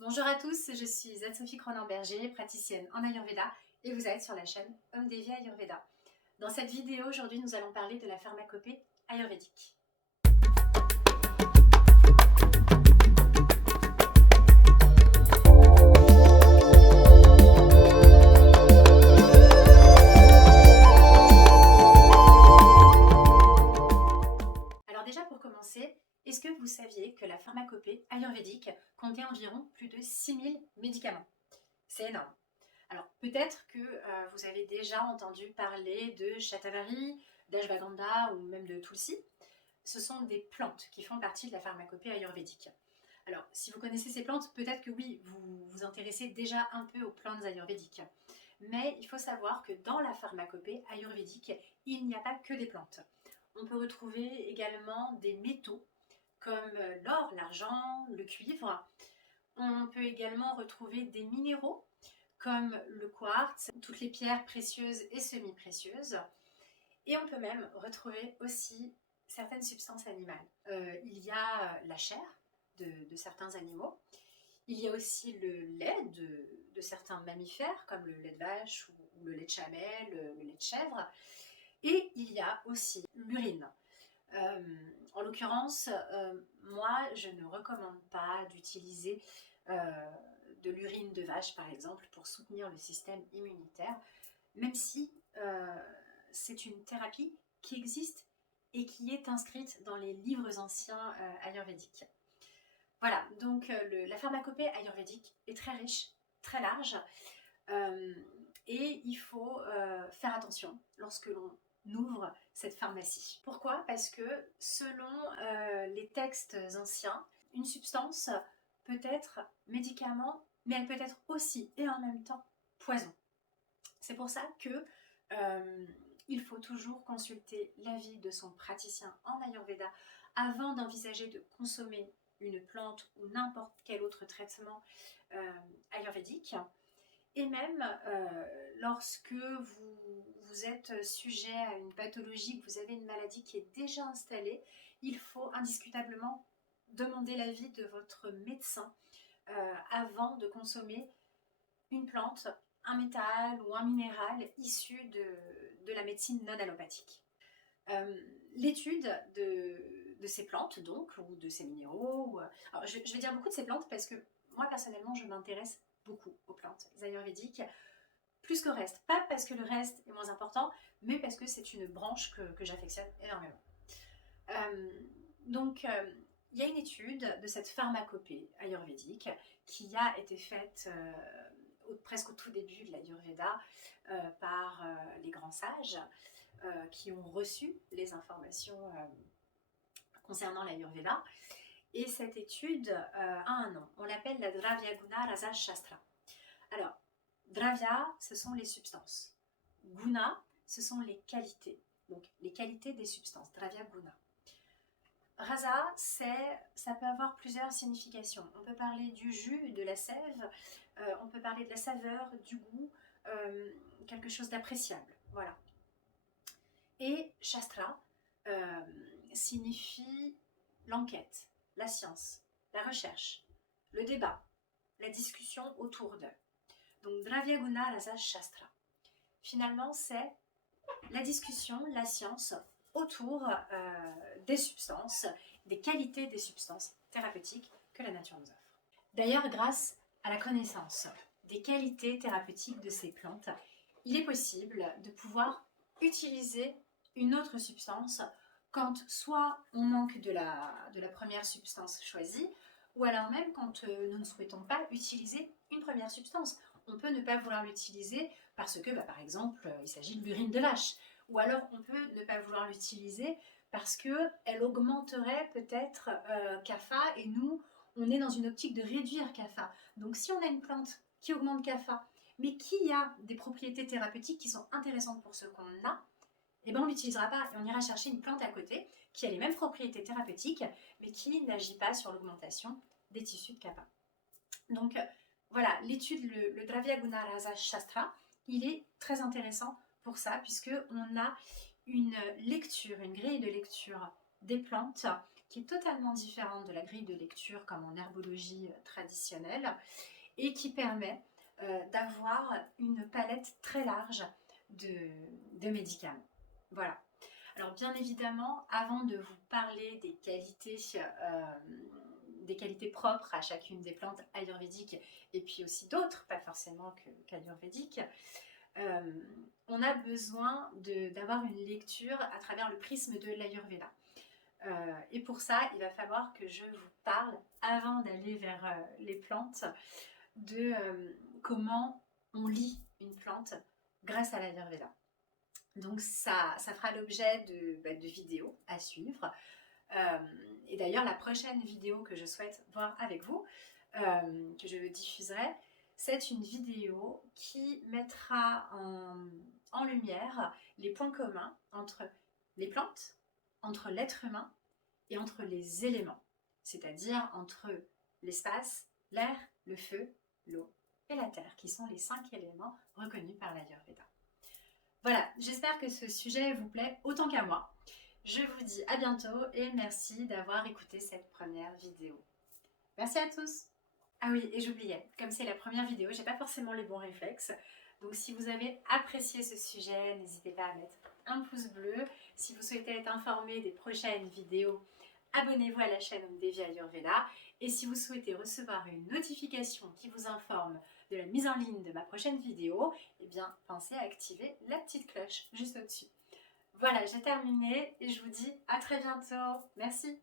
Bonjour à tous, je suis Anne-Sophie Cronin-Berger, praticienne en Ayurveda et vous êtes sur la chaîne Om Devi Ayurveda. Dans cette vidéo, aujourd'hui, nous allons parler de la pharmacopée ayurvédique. Alors déjà pour commencer, est-ce que vous saviez que la pharmacopée ayurvédique comptait environ plus de 6000 médicaments? C'est énorme. Alors peut-être que vous avez déjà entendu parler de Shatavari, d'Ashwagandha ou même de Tulsi. Ce sont des plantes qui font partie de la pharmacopée ayurvédique. Alors, si vous connaissez ces plantes, peut-être que oui, vous vous intéressez déjà un peu aux plantes ayurvédiques. Mais il faut savoir que dans la pharmacopée ayurvédique, il n'y a pas que des plantes. On peut retrouver également des métaux comme l'or, l'argent, le cuivre. On peut également retrouver des minéraux comme le quartz, toutes les pierres précieuses et semi-précieuses. Et on peut même retrouver aussi certaines substances animales. Il y a la chair de certains animaux. Il y a aussi le lait de certains mammifères, comme le lait de vache ou le lait de chamelle, le lait de chèvre. Et il y a aussi l'urine. En l'occurrence, moi, je ne recommande pas d'utiliser de l'urine de vache, par exemple, pour soutenir le système immunitaire, même si c'est une thérapie qui existe et qui est inscrite dans les livres anciens ayurvédiques. Voilà, donc la pharmacopée ayurvédique est très riche, très large, euh, et il faut faire attention lorsque l'on ouvre cette pharmacie. Pourquoi? Parce que selon les textes anciens, une substance peut être médicament, mais elle peut être aussi et en même temps poison. C'est pour ça que il faut toujours consulter l'avis de son praticien en Ayurveda avant d'envisager de consommer une plante ou n'importe quel autre traitement ayurvédique. Et même lorsque vous êtes sujet à une pathologie, que vous avez une maladie qui est déjà installée, il faut indiscutablement demander l'avis de votre médecin avant de consommer une plante, un métal ou un minéral issu de la médecine non allopathique. L'étude de ces plantes, donc, ou de ces minéraux, alors je vais dire beaucoup de ces plantes parce que moi, personnellement, je m'intéresse beaucoup aux plantes ayurvédiques, plus qu'au reste. Pas parce que le reste est moins important, mais parce que c'est une branche que j'affectionne énormément. Euh, donc, il y a une étude de cette pharmacopée ayurvédique qui a été faite presque au tout début de l'Ayurveda par les grands sages qui ont reçu les informations concernant l'Ayurveda. Et cette étude a un nom. On l'appelle la Dravya Guna Rasa Shastra. Alors, Dravya, ce sont les substances. Guna, ce sont les qualités. Donc, les qualités des substances. Dravya Guna. Rasa, ça peut avoir plusieurs significations. On peut parler du jus, de la sève, on peut parler de la saveur, du goût, quelque chose d'appréciable. Voilà. Et Shastra signifie l'enquête, la science, la recherche, le débat, la discussion autour d'eux. Donc Dravya Guna Rasa Shastra. Finalement, c'est la discussion, la science autour des substances, des qualités des substances thérapeutiques que la nature nous offre. D'ailleurs, grâce à la connaissance des qualités thérapeutiques de ces plantes, il est possible de pouvoir utiliser une autre substance quand soit on manque de la première substance choisie, ou alors même quand nous ne souhaitons pas utiliser une première substance. On peut ne pas vouloir l'utiliser parce que, par exemple, il s'agit de l'urine de vache. Ou alors on peut ne pas vouloir l'utiliser parce qu'elle augmenterait peut-être kapha et nous, on est dans une optique de réduire kapha. Donc si on a une plante qui augmente kapha, mais qui a des propriétés thérapeutiques qui sont intéressantes pour ce qu'on a, eh ben on ne l'utilisera pas et on ira chercher une plante à côté qui a les mêmes propriétés thérapeutiques, mais qui n'agit pas sur l'augmentation des tissus de kapha. Donc voilà, l'étude, le Dravya Guna Rasa Shastra, il est très intéressant pour ça, puisqu'on a une lecture, une grille de lecture des plantes qui est totalement différente de la grille de lecture comme en herbologie traditionnelle et qui permet d'avoir une palette très large de médicaments. Voilà. Alors bien évidemment, avant de vous parler des qualités propres à chacune des plantes ayurvédiques et puis aussi d'autres, pas forcément qu'ayurvédiques, on a besoin d'avoir une lecture à travers le prisme de l'Ayurveda. Et pour ça, il va falloir que je vous parle, avant d'aller vers les plantes, de comment on lit une plante grâce à l'Ayurveda. Donc ça fera l'objet de vidéos à suivre. Et d'ailleurs, la prochaine vidéo que je souhaite voir avec vous, que je diffuserai, c'est une vidéo qui mettra en lumière les points communs entre les plantes, entre l'être humain et entre les éléments, c'est-à-dire entre l'espace, l'air, le feu, l'eau et la terre, qui sont les 5 éléments reconnus par l'Ayurveda. Voilà, j'espère que ce sujet vous plaît autant qu'à moi. Je vous dis à bientôt et merci d'avoir écouté cette première vidéo. Merci à tous. Ah oui, et j'oubliais, comme c'est la première vidéo, j'ai pas forcément les bons réflexes. Donc si vous avez apprécié ce sujet, n'hésitez pas à mettre un pouce bleu. Si vous souhaitez être informé des prochaines vidéos, abonnez-vous à la chaîne Om Devi Ayurveda. Et si vous souhaitez recevoir une notification qui vous informe de la mise en ligne de ma prochaine vidéo, eh bien pensez à activer la petite cloche juste au-dessus. Voilà, j'ai terminé et je vous dis à très bientôt. Merci.